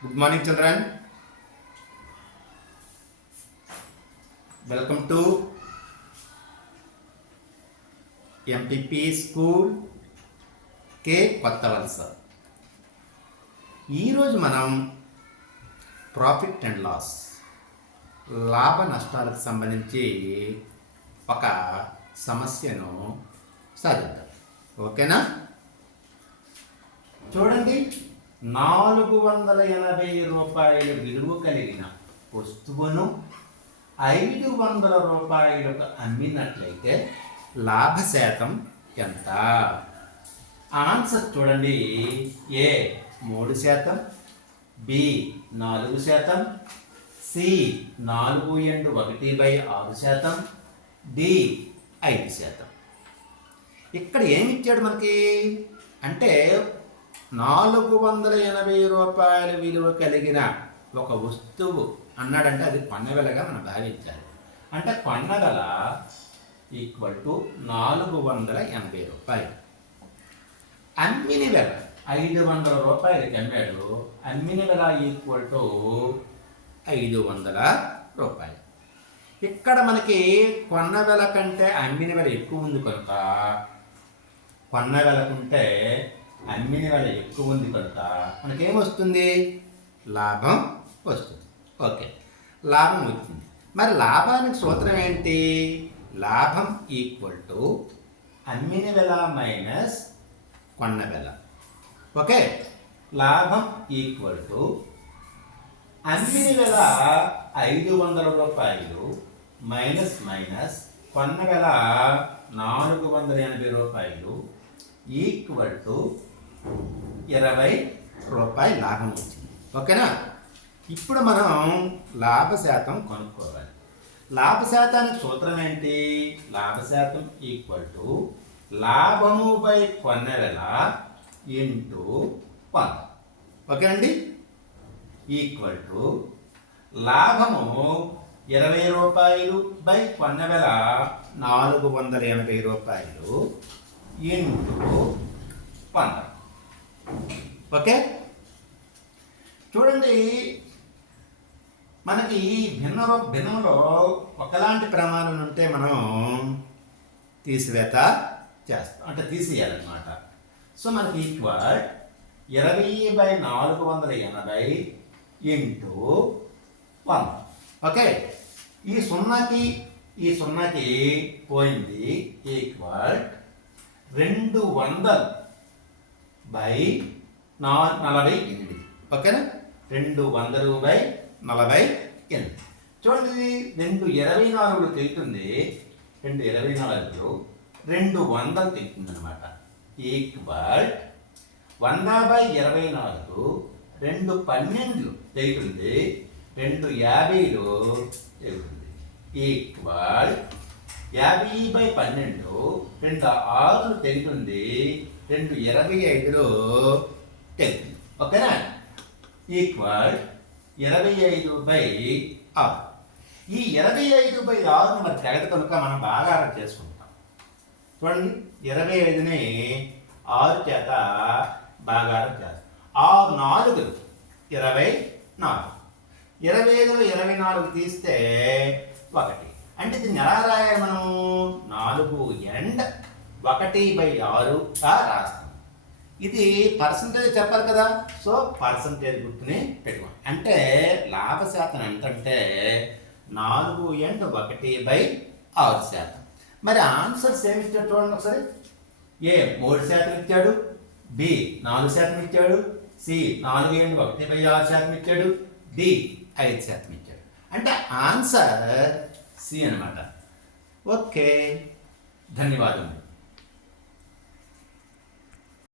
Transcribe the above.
Good morning, children. Welcome to MPP School K Kothavalasa. ఈరోజు మనం profit and loss లాభ నష్టాలకు సంబంధించి ఒక సమస్యను సాధిద్దాం. ఓకేనా? చూడండి, 480 రూపాయల విలువ కలిగిన వస్తువును 500 రూపాయలకు అమ్మినట్లయితే లాభ శాతం ఎంత? ఆన్సర్ చూడండి. ఏ 3%, బి 4%, సి 4/1/6%, డి 5%. ఇక్కడ ఏమి ఇచ్చాడు మనకి అంటే 480 రూపాయల విలువ కలిగిన ఒక వస్తువు అన్నాడంటే అది కొన్నవెలగా మనం భావించాలి. అంటే కొన్నవెల ఈక్వల్ టు 480 రూపాయలు. అమ్మిన వెల 500 రూపాయలకి అమ్మాడు. అమ్మిన వెల ఈక్వల్ టు 500 రూపాయలు. ఇక్కడ మనకి కొన్న వెల కంటే అమ్మిన వెల ఎక్కువ ఉంది కనుక కొన్న వెలకుంటే అమ్మిన వెల ఎక్కువ ఉంది కనుక మనకేమొస్తుంది? లాభం వస్తుంది. ఓకే, లాభం వచ్చింది. మరి లాభానికి సూత్రం ఏంటి? లాభం ఈక్వల్ టు అమ్మిన వెల మైనస్ కొన్న వెల. ఓకే, లాభం ఈక్వల్ టు అమ్మిన వెల 500 రూపాయలు మైనస్ కొన్న వెల 480 రూపాయలు ఈక్వల్ టు 20 రూపాయలు లాభం వచ్చింది. ఓకేనా? ఇప్పుడు మనం లాభ శాతం కనుక్కోవాలి. లాభ శాతానికి సూత్రం ఏంటి? లాభ శాతం ఈక్వల్ టు లాభము బై కొన్న వెల ఇంటూ 100. ఓకేనండి? ఈక్వల్ టు లాభము 20 రూపాయలు బై కొన్న వెల 480 రూపాయలు ఇంటూ 100. ఓకే, చూడండి, మనకి ఈ భిన్నంలో ఒకలాంటి ప్రమాణం ఉంటే మనం తీసివేత చేస్తాం, అంటే తీసేయాలన్నమాట. సో మనకి ఈక్వల్ 20/480 ఇంటూ 100. ఓకే, ఈ సున్నాకి పోయింది. ఈక్వల్ 200/48. ఓకేనా? 200/48. చూడండి, 224 తెలుస్తుంది. 224 200 తెలుస్తుంది అనమాట. ఈక్వల్ 100/24 212 తెలుస్తుంది. 250 తెలుస్తుంది. ఈక్వల్ 50/12 2 తెలుస్తుంది. 225 తెలుస్తుంది. ఓకేనా? ఈక్వల్ 25/6. ఈ 25/6 మరి తెగట కనుక మనం బాగా చేసుకుంటాం. చూడండి, 25ని 6 చేత భాగారం చేస్తాం. 6 4 24. 25లో 24 తీస్తే 1. అంటే దీన్ని ఎలా రాయాలి మనం? 4/1/6గా రాస్తాం. ఇది పర్సంటేజ్ చెప్పాలి కదా. సో పర్సంటేజ్ గుర్తుని పెట్టుకోండి. అంటే లాభ శాతం ఎంతంటే 4/1/6%. మరి ఆన్సర్స్ ఏమి ఇచ్చాడు చూడండి ఒకసారి. ఏ 3% ఇచ్చాడు, బి 4% ఇచ్చాడు, సి 4/1/6% ఇచ్చాడు, డి 5% ఇచ్చాడు. అంటే ఆన్సర్ సి అన్నమాట. ఓకే, ధన్యవాదములు.